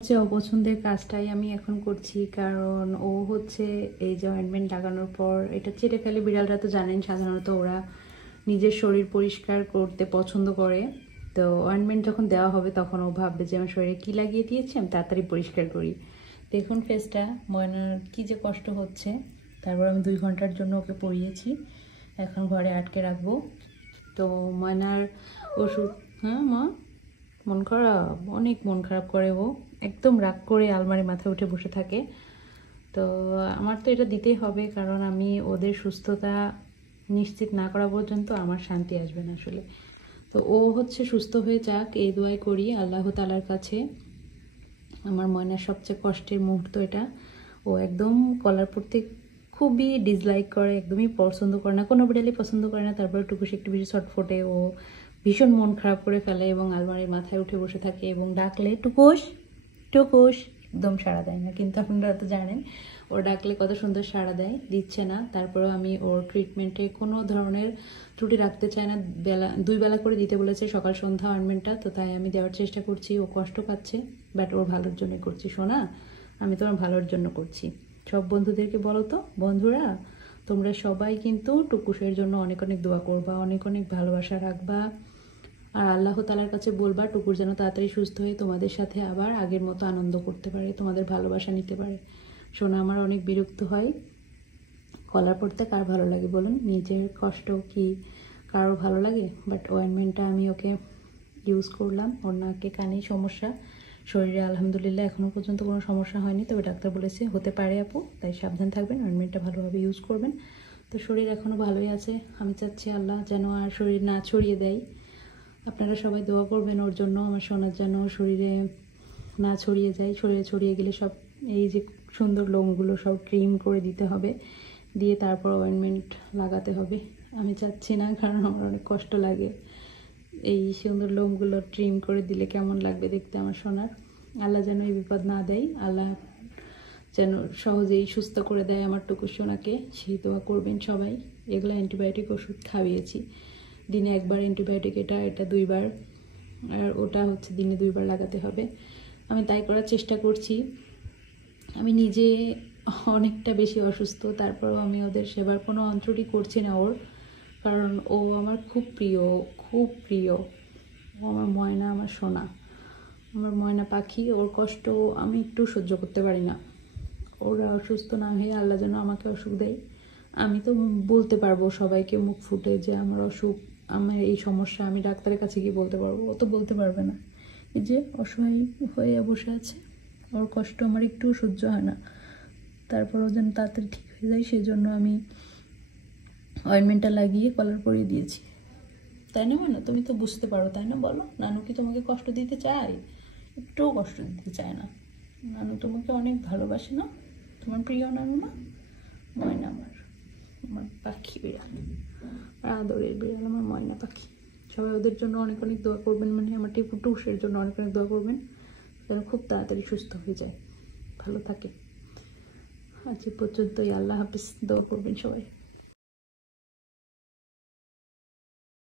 সবচেয়ে অপছন্দের কাজটাই আমি এখন করছি, কারণ ও হচ্ছে এই যে অয়েন্টমেন্ট লাগানোর পর এটা চেটে ফেলে। বিড়ালরা তো জানেন সাধারণত ওরা নিজের শরীর পরিষ্কার করতে পছন্দ করে। তো অয়েন্টমেন্ট যখন দেওয়া হবে তখন ও ভাববে যে আমার শরীরে কী লাগিয়ে দিয়েছি, আমি তাড়াতাড়ি পরিষ্কার করি। দেখুন ফেসটা, ময়নার কী যে কষ্ট হচ্ছে। তারপর আমি 2 ঘন্টার জন্য ওকে পরিয়েছি, এখন ঘরে আটকে রাখবো। তো ময়নার ওষুধ। হ্যাঁ মা, মন খারাপ, অনেক মন খারাপ করে ও, একদম রাগ করে আলমারি মাথায় উঠে বসে থাকে। তো আমার তো এটা দিতেই হবে, কারণ আমি ওদের সুস্থতা নিশ্চিত না করা পর্যন্ত আমার শান্তি আসবে না আসলে। তো ও হচ্ছে সুস্থ হয়ে যাক, এই দোয়াই করি আল্লাহ তাআলার কাছে। আমার ময়নার সবচেয়ে কষ্টের মুহূর্ত এটা। ও একদম কলার পরতে খুবই ডিসলাইক করে, একদমই পছন্দ করে না, কোনো বিড়ালই পছন্দ করে না। তারপরে টুকুস একটু বেশি ছটফটে, ও ভীষণ মন খারাপ করে ফেলে এবং আলমারির মাথায় উঠে বসে থাকে এবং ডাকলে টুকুস টুকুস একদম সাড়া দেয় না। কিন্তু আপনারা তো জানেন ও ডাকলে কত সুন্দর সাড়া দেয়, দিচ্ছে না। তারপরেও আমি ওর ট্রিটমেন্টে কোনো ধরনের ত্রুটি রাখতে চাই না। 2 বেলা করে দিতে বলেছে, সকাল সন্ধ্যা অয়েন্টমেন্টটা, তো তাই আমি দেওয়ার চেষ্টা করছি। ও কষ্ট পাচ্ছে, বাট ওর ভালোর জন্য করছি। শোনা, আমি তোমার ভালোর জন্য করছি। সব বন্ধুদেরকে বলো তো, বন্ধুরা তোমরা সবাই কিন্তু টুকুসের জন্য অনেক অনেক দোয়া করবা, অনেক অনেক ভালোবাসা রাখবা, আর আল্লাহ তাআলার কাছে বলবা টুকুর যেন তাড়াতাড়ি সুস্থ হয়ে তোমাদের সাথে আবার আগের মতো আনন্দ করতে পারে, তোমাদের ভালোবাসা নিতে পারে। শোনা, আমার অনেক বিরক্ত হয়। কলার পড়তে কার ভালো লাগে বলুন? নিজের কষ্ট কি কারো ভালো লাগে? বাট অয়েন্টমেন্টটা আমি ওকে ইউজ করলাম, ওর নাকে কানে সমস্যা, শরীরে আলহামদুলিল্লাহ এখনও পর্যন্ত কোনো সমস্যা হয়নি। তবে ডাক্তার বলেছে হতে পারে আপু, তাই সাবধান থাকবেন, অয়েন্টমেন্টটা ভালোভাবে ইউজ করবেন। তো শরীর এখনও ভালোই আছে, আমি চাচ্ছি আল্লাহ যেন আর শরীর না ছড়িয়ে দেয়। আপনারা সবাই দোয়া করবেন ওর জন্য, আমার সোনার যেন শরীরে না ছড়িয়ে যায়। শরীরে ছড়িয়ে গেলে সব এই যে সুন্দর লোমগুলো সব ট্রিম করে দিতে হবে, দিয়ে তারপর অয়েন্টমেন্ট লাগাতে হবে। আমি চাচ্ছি না, কারণ আমার অনেক কষ্ট লাগে। এই সুন্দর লোমগুলো ট্রিম করে দিলে কেমন লাগবে দেখতে আমার সোনার। আল্লাহ যেন এই বিপদ না দেয়, আল্লাহ যেন সহজেই সুস্থ করে দেয় আমার টুকু সোনাকে, সেই দোয়া করবেন সবাই। এগুলো অ্যান্টিবায়োটিক ওষুধ খাইয়েছি, দিনে 1 বার অ্যান্টিবায়োটিক, এটা 2 বার, আর ওটা হচ্ছে দিনে 2 বার লাগাতে হবে। আমি তাই করার চেষ্টা করছি। আমি নিজে অনেকটা বেশি অসুস্থ, তারপরেও আমি ওদের সেবার কোনো অন্ত্রটি করছি না ওর, কারণ ও আমার খুব প্রিয়, খুব প্রিয়। ও আমার ময়না, আমার সোনা, আমার ময়না পাখি। ওর কষ্ট আমি একটু সহ্য করতে পারি না। ওরা অসুস্থ না হয়ে আল্লাহ যেন আমাকে অসুখ দেয়। আমি তো বলতে পারবো সবাইকে মুখ ফুটে যে আমার অসুখ, আমার এই সমস্যা, আমি ডাক্তারের কাছে গিয়ে বলতে পারবো, ও তো বলতে পারবে না। এই যে অসহায় হয়ে বসে আছে, ওর কষ্ট আমার একটুও সহ্য হয় না। তারপরও যেন তাড়াতাড়ি ঠিক হয়ে যায়, সেই জন্য আমি অয়েন্টমেন্টটা লাগিয়ে কলার পরিয়ে দিয়েছি। তাই না মানে, তুমি তো বুঝতে পারো তাই না? বলো, নানু কি তোমাকে কষ্ট দিতে চায়? একটুও কষ্ট দিতে চায় না। নানু তোমাকে অনেক ভালোবাসে না? তোমার প্রিয় নানু না? ময়না আমার, আমার পাখি বিড়াল, আদরের বিড়াল, আমার ময়না পাখি। সবাই ওদের জন্য অনেক অনেক দোয়া করবেন, মানে আমার টিপু টুসের জন্য অনেক অনেক দোয়া করবেন, যেন খুব তাড়াতাড়ি সুস্থ হয়ে যায়, ভালো থাকে। আজ পর্যন্তই, আল্লাহ হাফিজ, দোয়া করবেন সবাই।